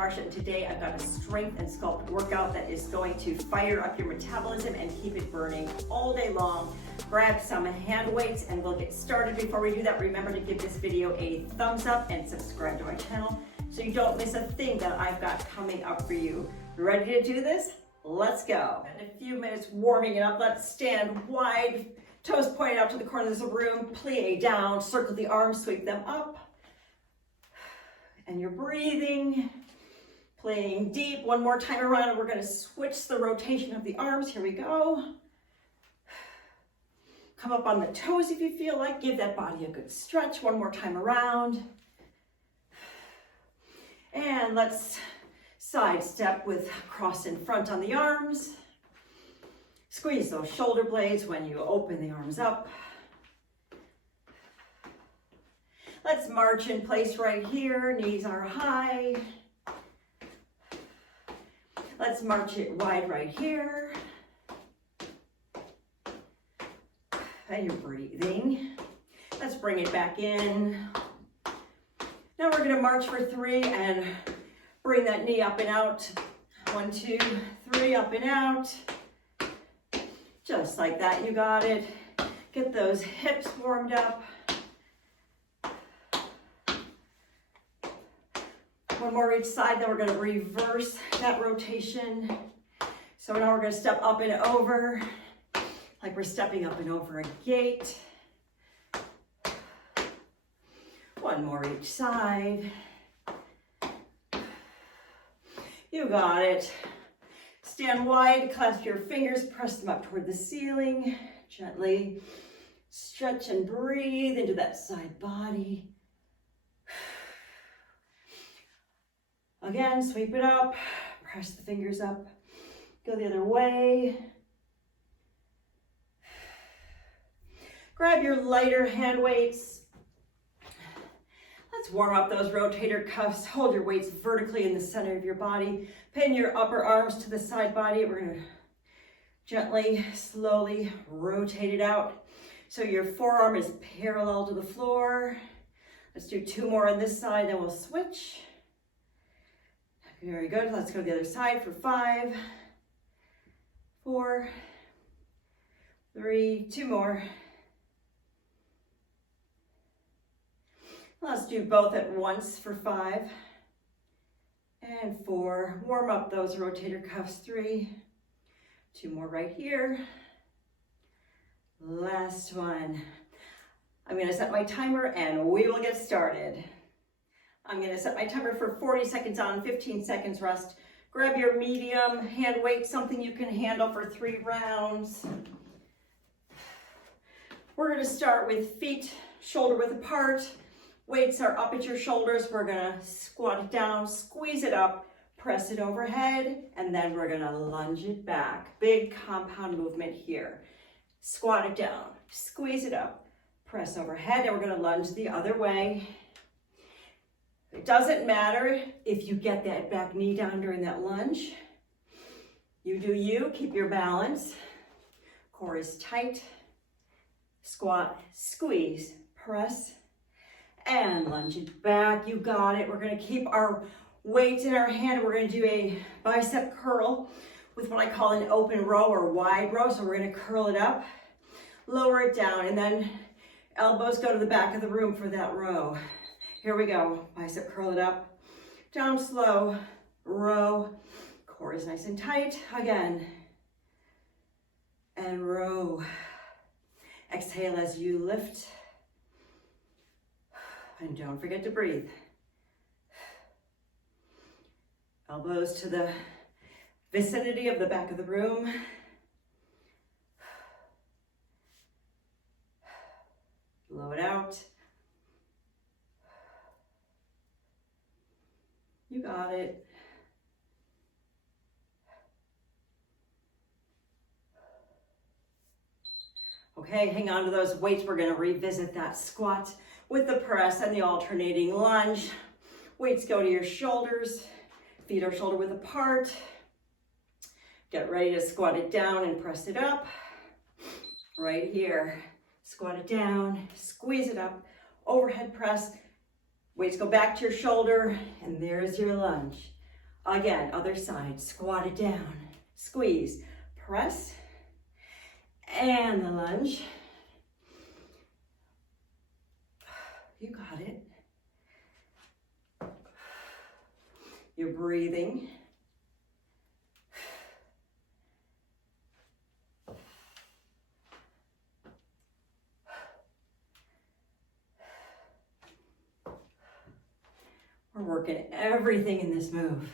Marcia, and today I've got a strength and sculpt workout that is going to fire up your metabolism and keep it burning all day long. Grab some hand weights and we'll get started. Before we do that, remember to give this video a thumbs up and subscribe to my channel so you don't miss a thing that I've got coming up for you. Ready to do this? Let's go. In a few minutes warming it up, let's stand wide, toes pointed out to the corners of the room, plie down, circle the arms, sweep them up. And you're breathing, playing deep. One more time around, and we're going to switch the rotation of the arms. Here we go. Come up on the toes if you feel like. Give that body a good stretch. One more time around. And let's side step with cross in front on the arms. Squeeze those shoulder blades when you open the arms up. Let's march in place right here, knees are high. Let's march it wide right here. And you're breathing. Let's bring it back in. Now we're gonna march for 3 and bring that knee up and out. 1, 2, 3, up and out. Just like that, you got it. Get those hips warmed up. One more each side, then we're going to reverse that rotation. So now we're going to step up and over, like we're stepping up and over a gate. One more each side. You got it. Stand wide, clasp your fingers, press them up toward the ceiling. Gently stretch and breathe into that side body. Again, sweep it up, press the fingers up, go the other way. Grab your lighter hand weights. Let's warm up those rotator cuffs. Hold your weights vertically in the center of your body. Pin your upper arms to the side body. We're gonna gently, slowly rotate it out so your forearm is parallel to the floor. Let's do 2 more on this side, then we'll switch. Very good. Let's go to the other side for 5, 4, 3, 2 more. Let's do both at once for 5 and 4. Warm up those rotator cuffs. 3, 2 more right here. Last one. I'm going to set my timer and we will get started. I'm going to set my timer for 40 seconds on, 15 seconds rest. Grab your medium hand weight, something you can handle for 3 rounds. We're going to start with feet shoulder width apart. Weights are up at your shoulders. We're going to squat it down, squeeze it up, press it overhead, and then we're going to lunge it back. Big compound movement here. Squat it down, squeeze it up, press overhead, and we're going to lunge the other way. It doesn't matter if you get that back knee down during that lunge. You do you, keep your balance. Core is tight. Squat, squeeze, press, and lunge it back. You got it. We're going to keep our weights in our hand. We're going to do a bicep curl with what I call an open row or wide row. So we're going to curl it up, lower it down, and then elbows go to the back of the room for that row. Here we go. Bicep curl it up, down slow, row. Core is nice and tight. Again. And row. Exhale as you lift. And don't forget to breathe. Elbows to the vicinity of the back of the room. Blow it out. You got it. Okay, hang on to those weights. We're going to revisit that squat with the press and the alternating lunge. Weights go to your shoulders. Feet are shoulder width apart. Get ready to squat it down and press it up. Right here. Squat it down, squeeze it up, overhead press. Weights go back to your shoulder, and there's your lunge. Again, other side, squat it down, squeeze, press, and the lunge. You got it. You're breathing. We're working everything in this move.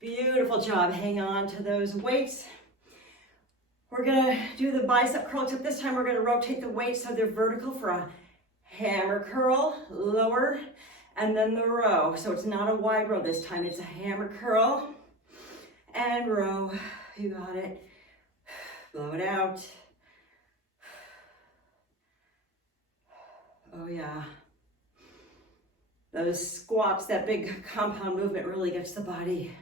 Beautiful job. Hang on to those weights. We're gonna do the bicep curl, except this time we're gonna rotate the weights so they're vertical for a hammer curl, lower, and then the row. So it's not a wide row this time, it's a hammer curl and row. You got it. Blow it out. Oh yeah. Those squats, that big compound movement really gets the body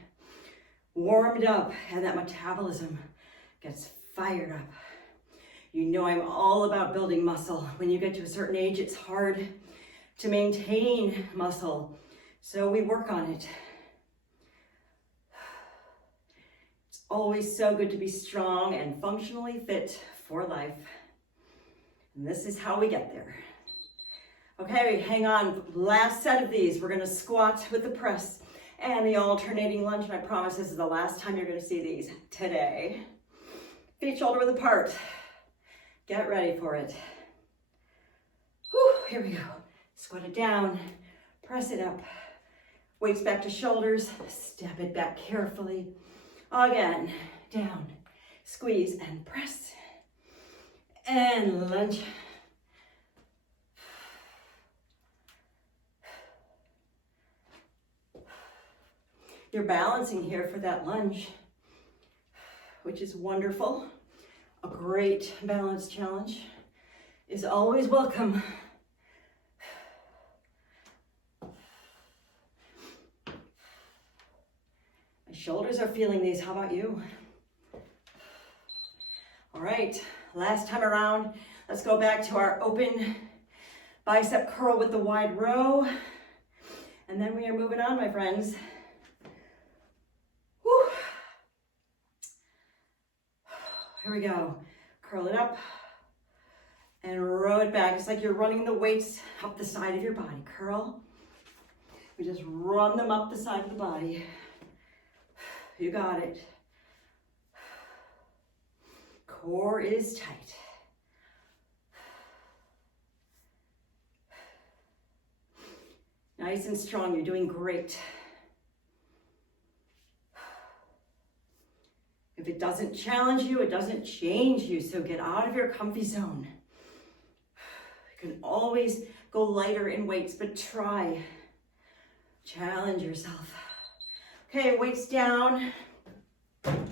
warmed up and that metabolism gets fired up. You know I'm all about building muscle. When you get to a certain age, it's hard to maintain muscle. So we work on it. It's always so good to be strong and functionally fit for life. And this is how we get there. Okay, hang on. Last set of these. We're gonna squat with the press and the alternating lunge. And I promise this is the last time you're gonna see these today. Feet shoulder width apart. Get ready for it. Whew, here we go. Squat it down, press it up. Weights back to shoulders, step it back carefully. Again, down, squeeze and press. And lunge. You're balancing here for that lunge, which is wonderful. A great balance challenge is always welcome. My shoulders are feeling these. How about you? All right, last time around, let's go back to our open bicep curl with the wide row. And then we are moving on, my friends. Whew. Here we go. Curl it up and row it back. It's like you're running the weights up the side of your body. Curl. We just run them up the side of the body. You got it. Core is tight. Nice and strong. You're doing great. If it doesn't challenge you, it doesn't change you. So get out of your comfy zone. You can always go lighter in weights, but try. Challenge yourself. Okay, weights down. I'm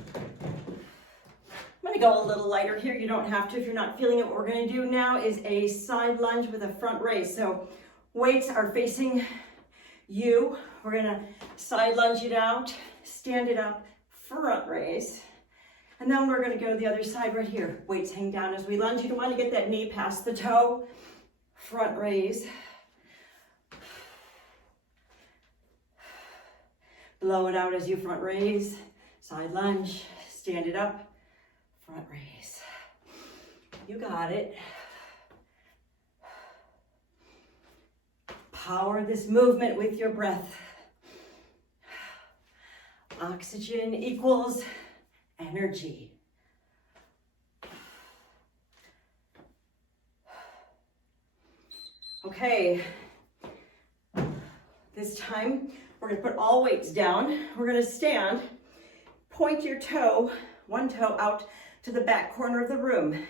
gonna go a little lighter here. You don't have to if you're not feeling it. What we're gonna do now is a side lunge with a front raise. So weights are facing you. We're gonna side lunge it out, stand it up, front raise. And then we're gonna go to the other side right here. Weights hang down as we lunge. You don't wanna get that knee past the toe. Front raise. Blow it out as you front raise. Side lunge, stand it up, front raise. You got it. Power this movement with your breath. Oxygen equals energy. Okay, this time we're gonna put all weights down. We're gonna stand, point your toe, one toe out to the back corner of the room.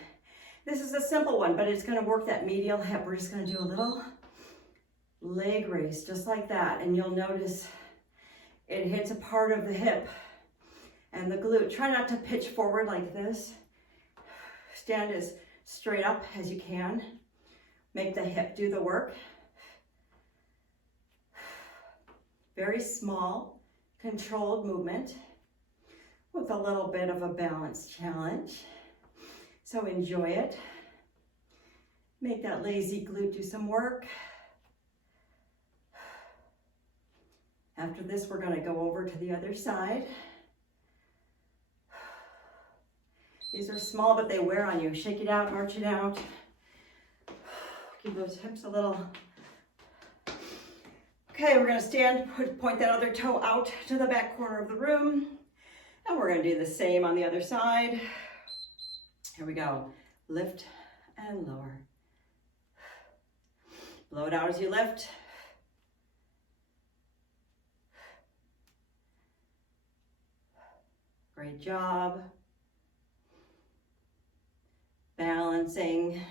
This is a simple one, but it's gonna work that medial hip. We're just gonna do a little leg raise, just like that. And you'll notice it hits a part of the hip and the glute. Try not to pitch forward like this. Stand as straight up as you can. Make the hip do the work. Very small, controlled movement with a little bit of a balance challenge. So enjoy it. Make that lazy glute do some work. After this, we're gonna go over to the other side. These are small, but they wear on you. Shake it out, march it out. Give those hips a little. Okay, we're gonna stand, point that other toe out to the back corner of the room. And we're gonna do the same on the other side. Here we go. Lift and lower. Blow it out as you lift. Great job. Balancing.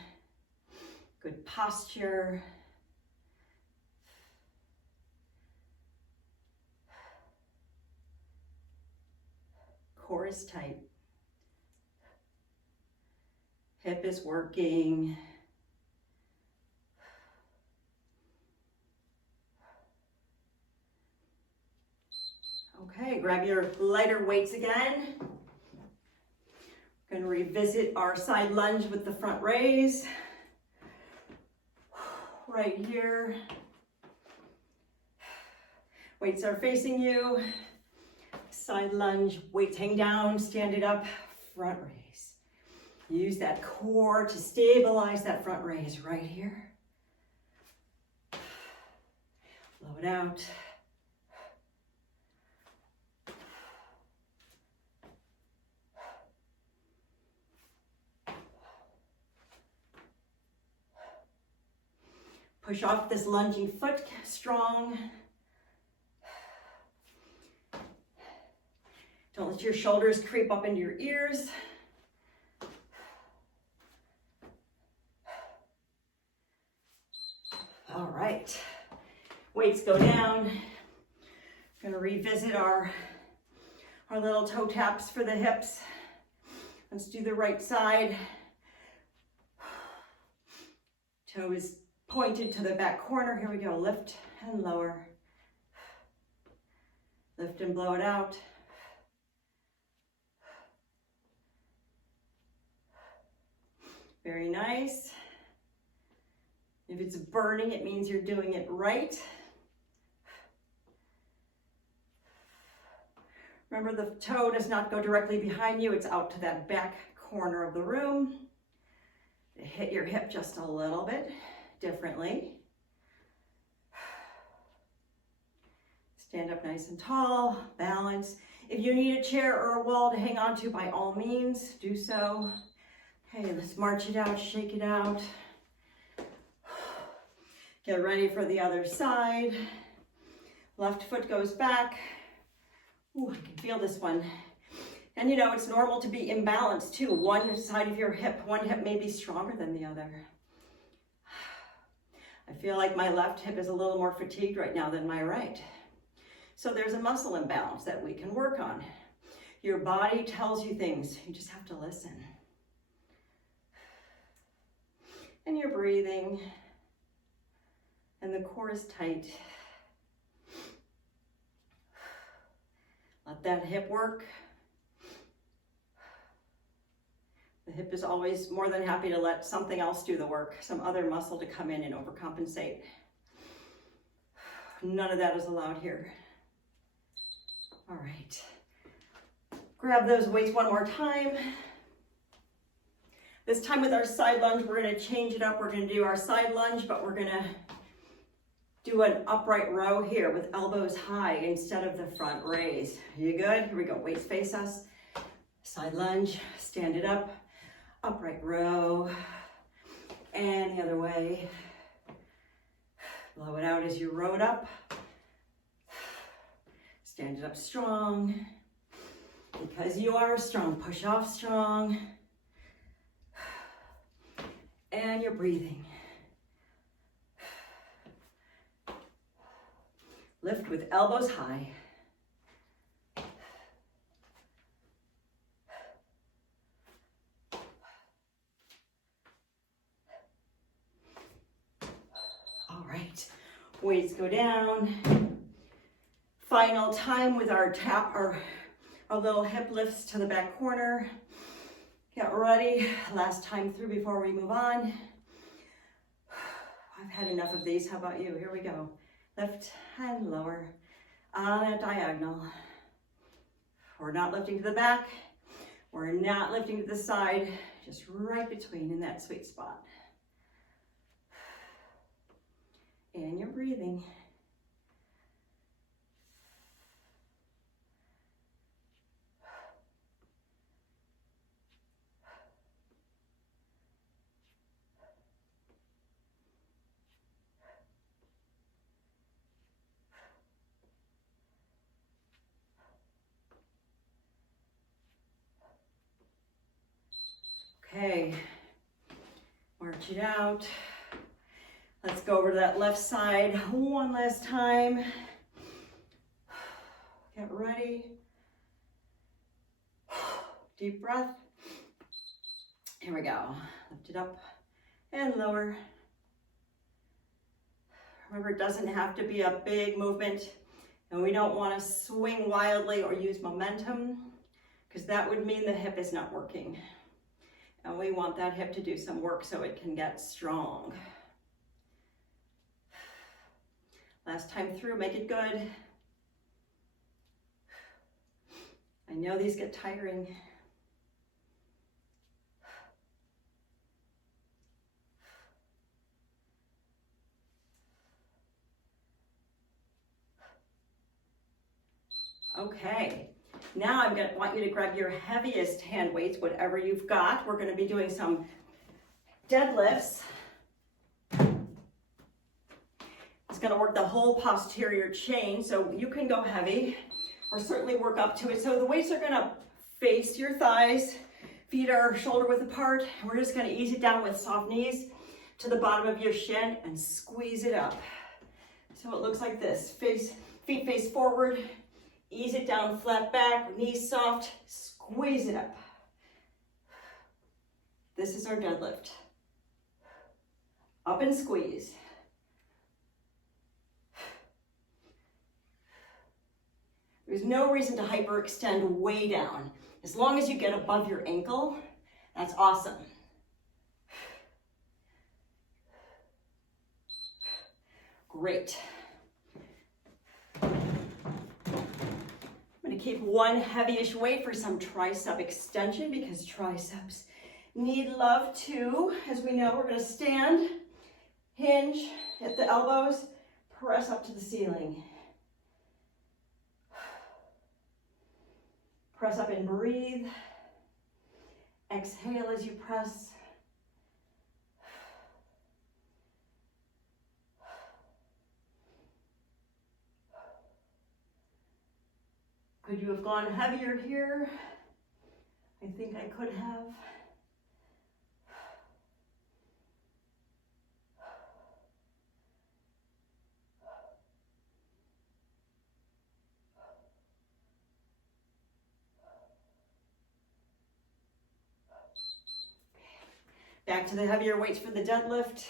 Good posture. Core is tight. Hip is working. Okay, grab your lighter weights again. We're going to revisit our side lunge with the front raise. Right here. Weights are facing you. Side lunge, weights hang down, stand it up, front raise. Use that core to stabilize that front raise right here. Blow it out. Push off this lunging foot strong. Don't let your shoulders creep up into your ears. All right, weights go down. We're gonna revisit our little toe taps for the hips. Let's do the right side. Toe is pointed to the back corner. Here we go, lift and lower. Lift and blow it out. Very nice. If it's burning, it means you're doing it right. Remember, the toe does not go directly behind you. It's out to that back corner of the room. Hit your hip just a little bit differently. Stand up nice and tall, balance. If you need a chair or a wall to hang on to, by all means, do so. Okay, let's march it out, shake it out. Get ready for the other side. Left foot goes back. Ooh, I can feel this one. And you know, it's normal to be imbalanced too. One side of your hip, one hip may be stronger than the other. I feel like my left hip is a little more fatigued right now than my right. So there's a muscle imbalance that we can work on. Your body tells you things, you just have to listen. And you're breathing, and the core is tight. Let that hip work. The hip is always more than happy to let something else do the work, some other muscle to come in and overcompensate. None of that is allowed here. All right. Grab those weights one more time. This time with our side lunge, we're gonna change it up. We're gonna do our side lunge, but we're gonna do an upright row here with elbows high instead of the front raise. You good? Here we go, weights face us. Side lunge, stand it up, upright row, and the other way. Blow it out as you row it up. Stand it up strong. Because you are strong, push off strong. And you're breathing. Lift with elbows high. All right, weights go down. Final time with our tap, our little hip lifts to the back corner. Get ready, last time through before we move on. I've had enough of these, how about you? Here we go. Lift and lower, on a diagonal. We're not lifting to the back. We're not lifting to the side, just right between in that sweet spot. And you're breathing. Okay, march it out. Let's go over to that left side one last time. Get ready. Deep breath. Here we go. Lift it up and lower. Remember, it doesn't have to be a big movement, and we don't want to swing wildly or use momentum, because that would mean the hip is not working. And we want that hip to do some work so it can get strong. Last time through, make it good. I know these get tiring. Okay, now I'm going to want you to grab your heaviest hand weights, whatever you've got. We're going to be doing some deadlifts. It's going to work the whole posterior chain, so you can go heavy or certainly work up to it. So the weights are going to face your thighs, feet are shoulder width apart, and we're just going to ease it down with soft knees to the bottom of your shin and squeeze it up. So it looks like this. Feet face forward. Ease it down, flat back, knees soft, squeeze it up. This is our deadlift. Up and squeeze. There's no reason to hyperextend way down. As long as you get above your ankle, that's awesome. Great. I'm going to keep one heavyish weight for some tricep extension because triceps need love too. As we know, we're going to stand, hinge at the elbows, press up to the ceiling. Press up and breathe. Exhale as you press. Could you have gone heavier here? I think I could have. Back to the heavier weights for the deadlift.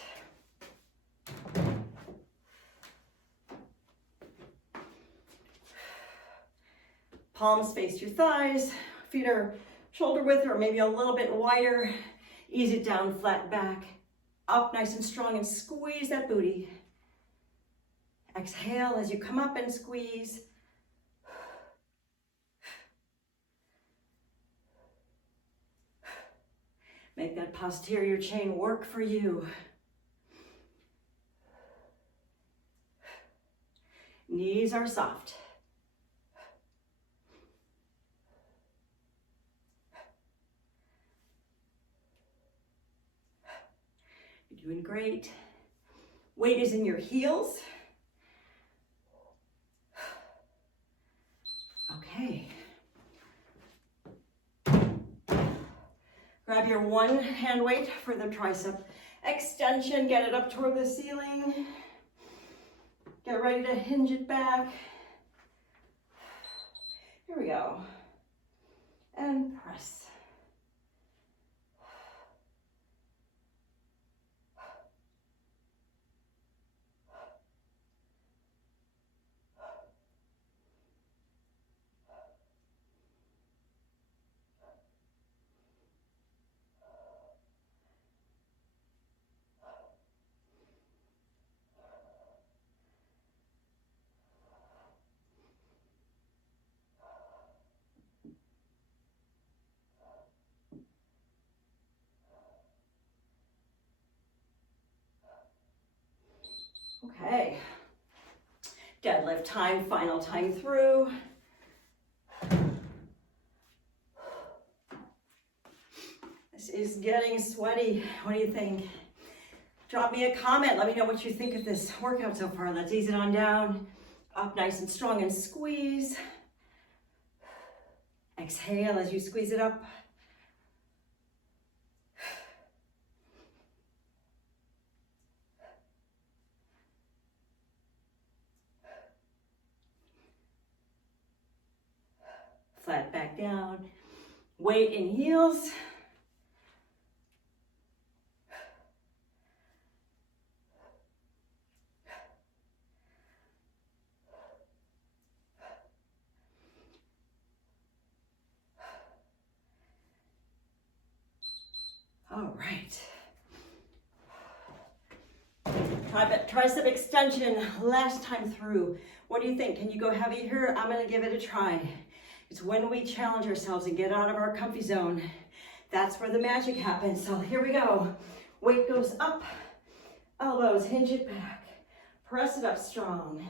Palms face your thighs, feet are shoulder width or maybe a little bit wider. Ease it down, flat back, up nice and strong and squeeze that booty. Exhale as you come up and squeeze. Make that posterior chain work for you. Knees are soft. You're doing great. Weight is in your heels. Okay. Grab your one hand weight for the tricep extension. Get it up toward the ceiling. Get ready to hinge it back. Here we go. And press. Okay. Deadlift time, final time through. This is getting sweaty. What do you think? Drop me a comment. Let me know what you think of this workout so far. Let's ease it on down. Up nice and strong and squeeze. Exhale as you squeeze it up. Flat back down. Weight in heels. All right. Tricep extension, last time through. What do you think? Can you go heavy here? I'm gonna give it a try. It's when we challenge ourselves and get out of our comfy zone. That's where the magic happens. So here we go. Weight goes up, elbows, hinge it back. Press it up strong.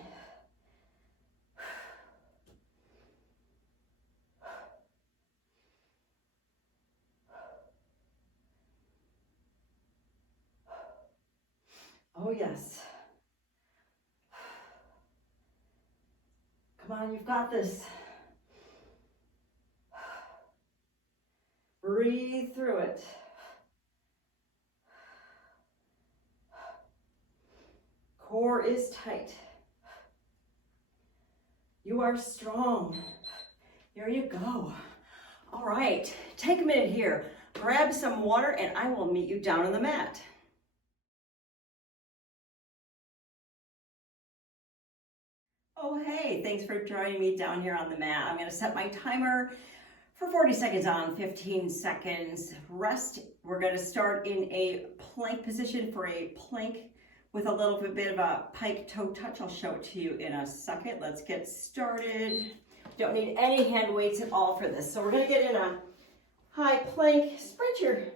Oh yes. Come on, you've got this. Breathe through it. Core is tight. You are strong. Here you go. All right, take a minute here. Grab some water and I will meet you down on the mat. Oh, hey, thanks for joining me down here on the mat. I'm gonna set my timer for 40 seconds on, 15 seconds rest. We're gonna start in a plank position for a plank with a little bit of a pike toe touch. I'll show it to you in a second. Let's get started. Don't need any hand weights at all for this. So we're gonna get in a high plank. Spread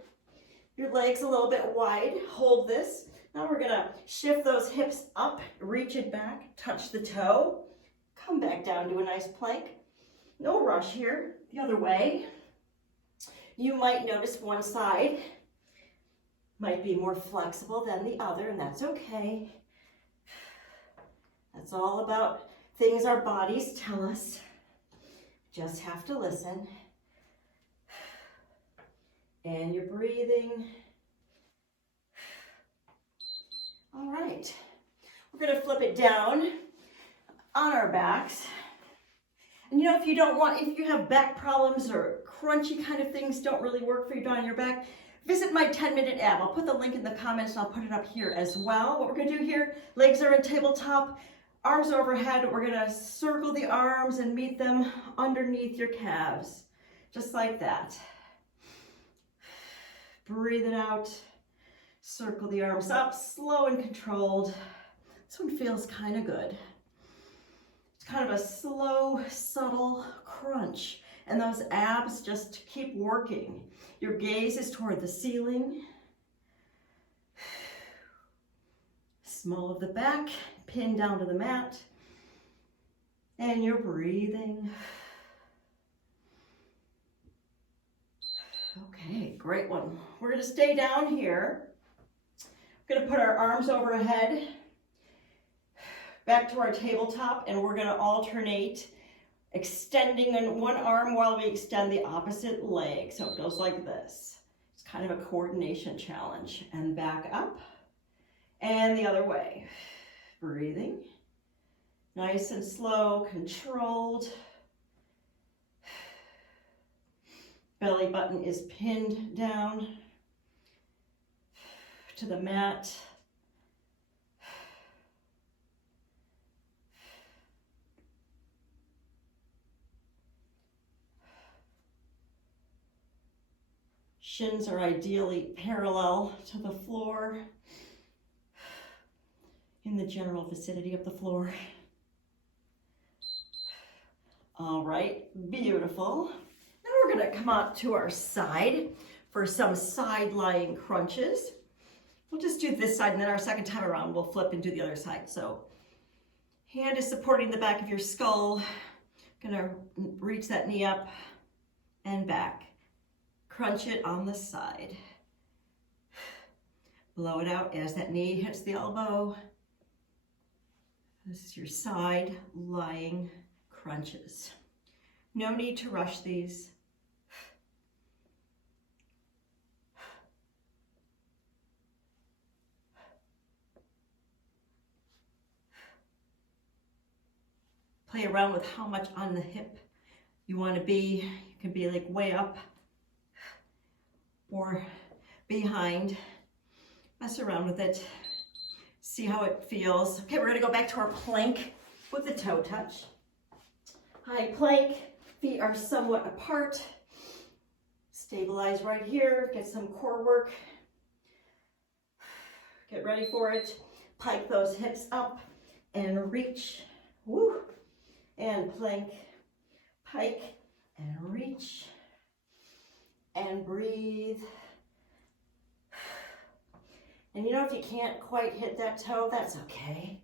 your legs a little bit wide. Hold this. Now we're gonna shift those hips up, reach it back, touch the toe, come back down to a nice plank. No rush here, the other way. You might notice one side might be more flexible than the other, and that's okay. That's all about things our bodies tell us. Just have to listen. And you're breathing. All right, we're gonna flip it down on our backs. And you know, if you have back problems or crunchy kind of things don't really work for you down your back, visit my 10-minute app. I'll put the link in the comments and I'll put it up here as well. What we're gonna do here, legs are in tabletop, arms overhead. We're gonna circle the arms and meet them underneath your calves, just like that. Breathe it out. Circle the arms up, slow and controlled. This one feels kind of good. It's kind of a slow, subtle crunch. And those abs just keep working. Your gaze is toward the ceiling. Small of the back, pin down to the mat. And you're breathing. Okay, great one. We're gonna stay down here. We're gonna put our arms overhead, back to our tabletop, and we're gonna alternate extending in one arm while we extend the opposite leg. So it goes like this. It's kind of a coordination challenge. And back up, and the other way. Breathing, nice and slow, controlled. Belly button is pinned down to the mat. Shins are ideally parallel to the floor, in the general vicinity of the floor. All right, beautiful. Now we're gonna come out to our side for some side lying crunches. We'll just do this side, and then our second time around, we'll flip and do the other side. So hand is supporting the back of your skull. Gonna reach that knee up and back. Crunch it on the side. Blow it out as that knee hits the elbow. This is your side lying crunches. No need to rush these. Play around with how much on the hip you want to be. You can be like way up or behind. Mess around with it. See how it feels. Okay, we're gonna go back to our plank with the toe touch. High plank, feet are somewhat apart. Stabilize right here, get some core work. Get ready for it. Pike those hips up and reach. Woo! And plank, pike, and reach, and breathe. And you know, if you can't quite hit that toe, that's okay.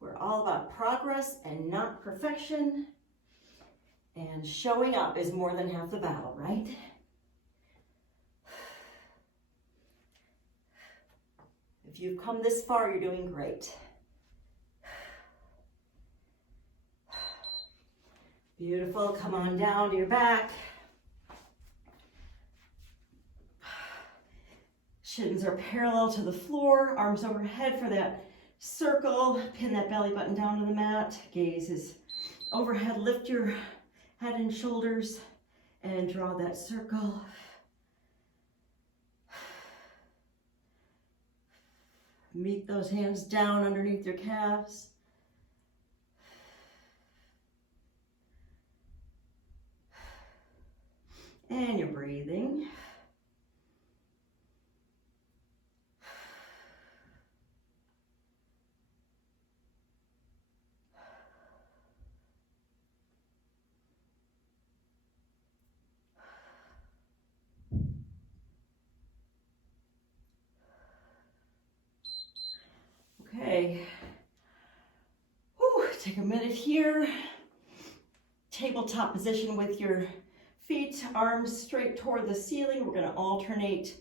We're all about progress and not perfection. And showing up is more than half the battle, right? If you've come this far, you're doing great. Beautiful, come on down to your back. Shins are parallel to the floor, arms overhead for that circle. Pin that belly button down to the mat. Gaze is overhead, lift your head and shoulders and draw that circle. Meet those hands down underneath your calves. And you're breathing. Okay, take a minute here. Tabletop position with your feet, arms straight toward the ceiling. We're gonna alternate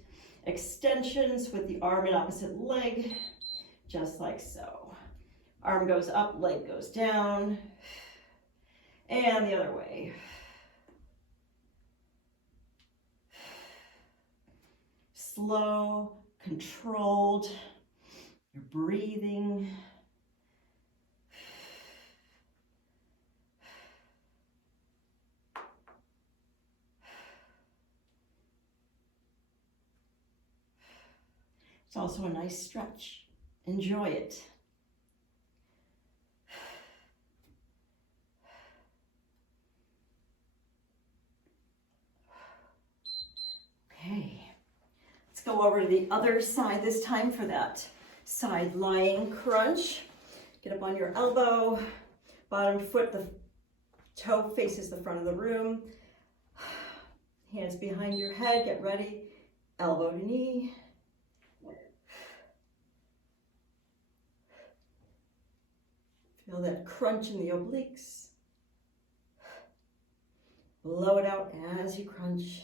extensions with the arm and opposite leg, just like so. Arm goes up, leg goes down, and the other way. Slow, controlled. You're breathing. It's also a nice stretch. Enjoy it. Okay, let's go over to the other side this time for that side lying crunch. Get up on your elbow, bottom foot, the toe faces the front of the room. Hands behind your head, get ready. Elbow to knee. Feel that crunch in the obliques. Blow it out as you crunch.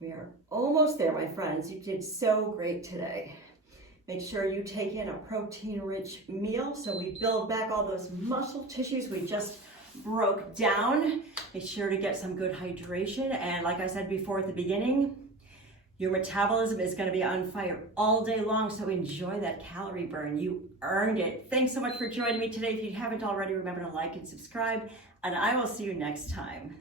We are almost there, my friends. You did so great today. Make sure you take in a protein-rich meal so we build back all those muscle tissues we just broke down. Make sure to get some good hydration. And like I said before at the beginning, your metabolism is going to be on fire all day long, so enjoy that calorie burn. You earned it. Thanks so much for joining me today. If you haven't already, remember to like and subscribe, and I will see you next time.